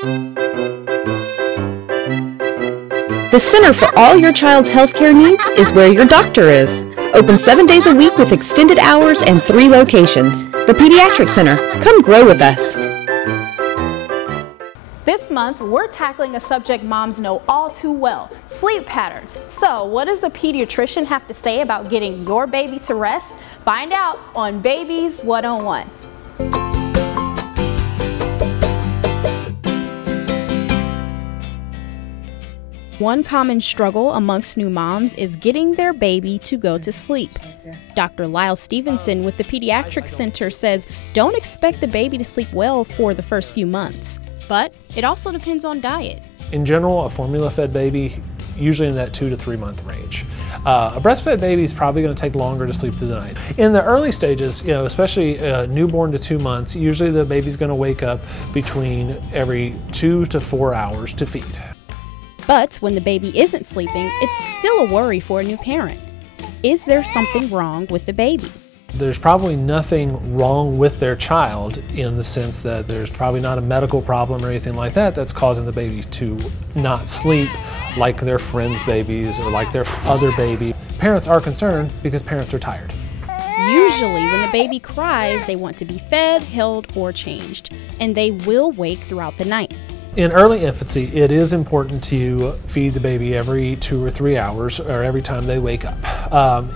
The Center for all your child's healthcare needs is where your doctor is. Open 7 days a week with extended hours and 3 locations. The Pediatric Center. Come grow with us. This month, we're tackling a subject moms know all too well, sleep patterns. So, what does the pediatrician have to say about getting your baby to rest? Find out on Babies 101. One common struggle amongst new moms is getting their baby to go to sleep. Dr. Lyle Stevenson with the Pediatric Center says don't expect the baby to sleep well for the first few months, but it also depends on diet. In general, a formula-fed baby, usually in that 2 to 3 month range. A breastfed baby is probably going to take longer to sleep through the night. In the early stages, especially newborn to 2 months, usually the baby's going to wake up between every 2 to 4 hours to feed. But when the baby isn't sleeping, it's still a worry for a new parent. Is there something wrong with the baby? There's probably nothing wrong with their child in the sense that there's probably not a medical problem or anything like that that's causing the baby to not sleep like their friends' babies or like their other baby. Parents are concerned because parents are tired. Usually when the baby cries, they want to be fed, held, or changed, and they will wake throughout the night. In early infancy, it is important to feed the baby every 2 or 3 hours or every time they wake up.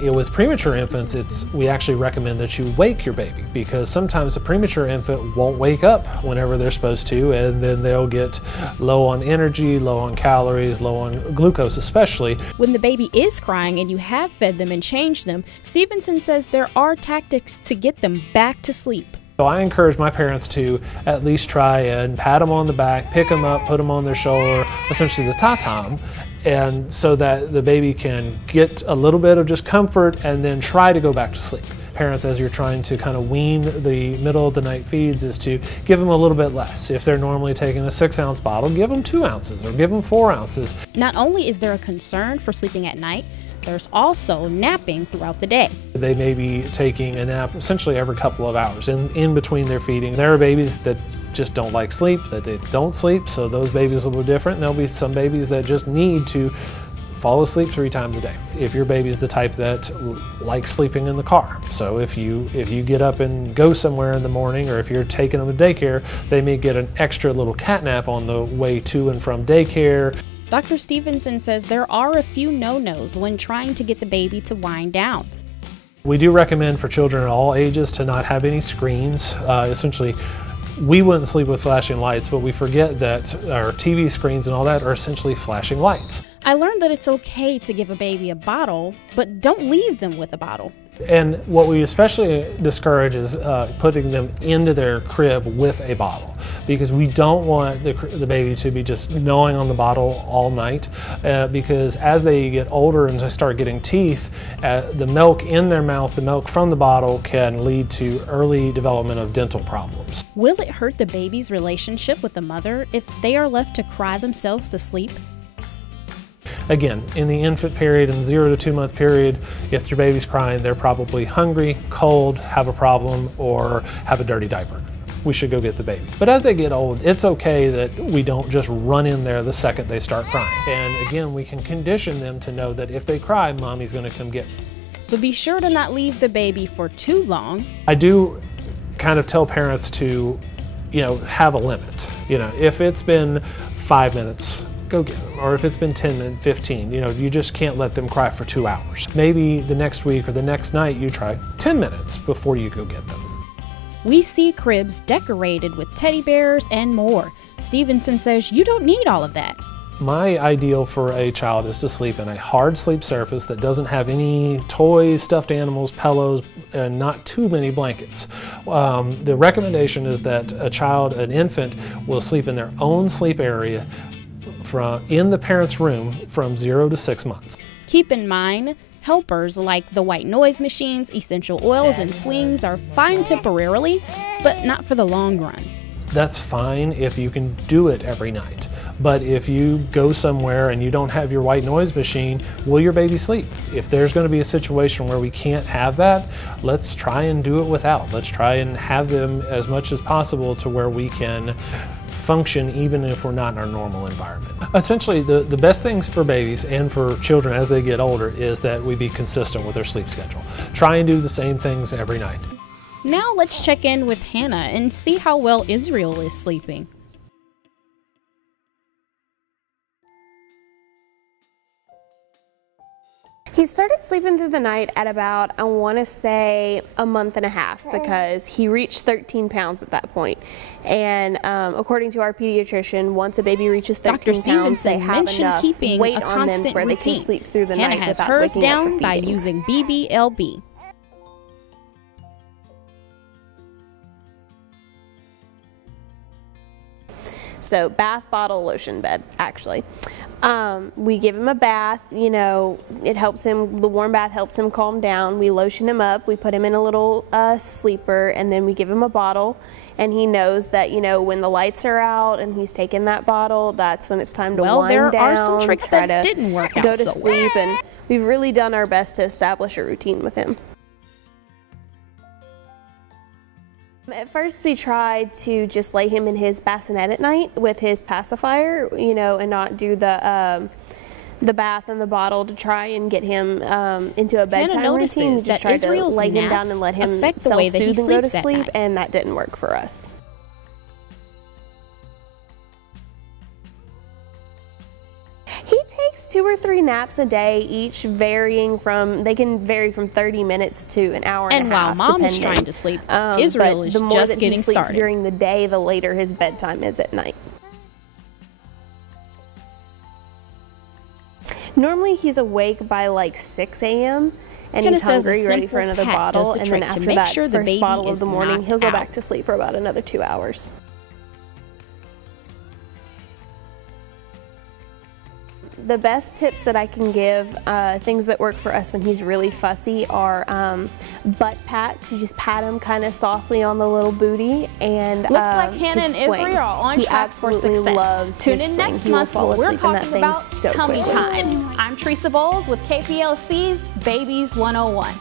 With premature infants, we actually recommend that you wake your baby because sometimes a premature infant won't wake up whenever they're supposed to, and then they'll get low on energy, low on calories, low on glucose especially. When the baby is crying and you have fed them and changed them, Stevenson says there are tactics to get them back to sleep. So I encourage my parents to at least try and pat them on the back, pick them up, put them on their shoulder, essentially the tatam, and so that the baby can get a little bit of just comfort and then try to go back to sleep. Parents, as you're trying to kind of wean the middle of the night feeds, is to give them a little bit less. If they're normally taking a 6-ounce bottle, give them 2 ounces or give them 4 ounces. Not only is there a concern for sleeping at night, there's also napping throughout the day. They may be taking a nap essentially every couple of hours in between their feeding. There are babies that just don't like sleep, that they don't sleep, so those babies will be different. And there'll be some babies that just need to fall asleep 3 times a day. If your baby's the type that likes sleeping in the car, so if you get up and go somewhere in the morning, or if you're taking them to daycare, they may get an extra little cat nap on the way to and from daycare. Dr. Stevenson says there are a few no-nos when trying to get the baby to wind down. We do recommend for children at all ages to not have any screens. Essentially, we wouldn't sleep with flashing lights, but we forget that our TV screens and all that are essentially flashing lights. I learned that it's okay to give a baby a bottle, but don't leave them with a bottle. And what we especially discourage is putting them into their crib with a bottle, because we don't want the baby to be just gnawing on the bottle all night, because as they get older and they start getting teeth, the milk in their mouth, the milk from the bottle, can lead to early development of dental problems. Will it hurt the baby's relationship with the mother if they are left to cry themselves to sleep? Again, in the infant period, in the 0 to 2 month period, if your baby's crying, they're probably hungry, cold, have a problem, or have a dirty diaper. We should go get the baby. But as they get old, it's okay that we don't just run in there the second they start crying. And again, we can condition them to know that if they cry, mommy's gonna come get them. But be sure to not leave the baby for too long. I do kind of tell parents to, have a limit. If it's been 5 minutes, go get them. Or if it's been 10 and 15, you just can't let them cry for 2 hours. Maybe the next week or the next night you try 10 minutes before you go get them. We see cribs decorated with teddy bears and more. Stevenson says you don't need all of that. My ideal for a child is to sleep in a hard sleep surface that doesn't have any toys, stuffed animals, pillows, and not too many blankets. The recommendation is that an infant, will sleep in their own sleep area in the parent's room from 0 to 6 months. Keep in mind, helpers like the white noise machines, essential oils, and swings are fine temporarily, but not for the long run. That's fine if you can do it every night. But if you go somewhere and you don't have your white noise machine, will your baby sleep? If there's going to be a situation where we can't have that, let's try and do it without. Let's try and have them as much as possible to where we can function even if we're not in our normal environment. Essentially, the best things for babies and for children as they get older is that we be consistent with their sleep schedule. Try and do the same things every night. Now let's check in with Hannah and see how well Israel is sleeping. He started sleeping through the night at about, I want to say, a month and a half, because he reached 13 pounds at that point. And according to our pediatrician, once a baby reaches 13 pounds, they have enough weight on them where they can sleep through the night Hannah has without hers waking up for down by feeding. using BBLB. So bath, bottle, lotion, bed, actually. We give him a bath, you know, it helps him, the warm bath helps him calm down. We lotion him up, we put him in a little sleeper, and then we give him a bottle. And he knows that, you know, when the lights are out and he's taking that bottle, that's when it's time to wind down. Well, there are some tricks that didn't work out go to so sleep, and we've really done our best to establish a routine with him. At first we tried to just lay him in his bassinet at night with his pacifier, you know, and not do the bath and the bottle to try and get him into a bedtime routine. We just tried to lay him down and let him self-soothe and go to sleep, and that didn't work for us. He takes 2 or 3 naps a day, each varying from, they can vary from 30 minutes to an hour and a half. And while mom is trying to sleep, Israel is just getting started. During the day, the later his bedtime is at night. Normally he's awake by like 6 a.m. and he's hungry, ready for another bottle, and then after that first bottle of the morning, he'll go back to sleep for about another 2 hours. The best tips that I can give, things that work for us when he's really fussy, are butt pats. You just pat him kind of softly on the little booty, and looks like Hannah and Israel are on track for success. Tune in next month when we're talking about tummy time. I'm Tresia Bowles with KPLC's Babies 101.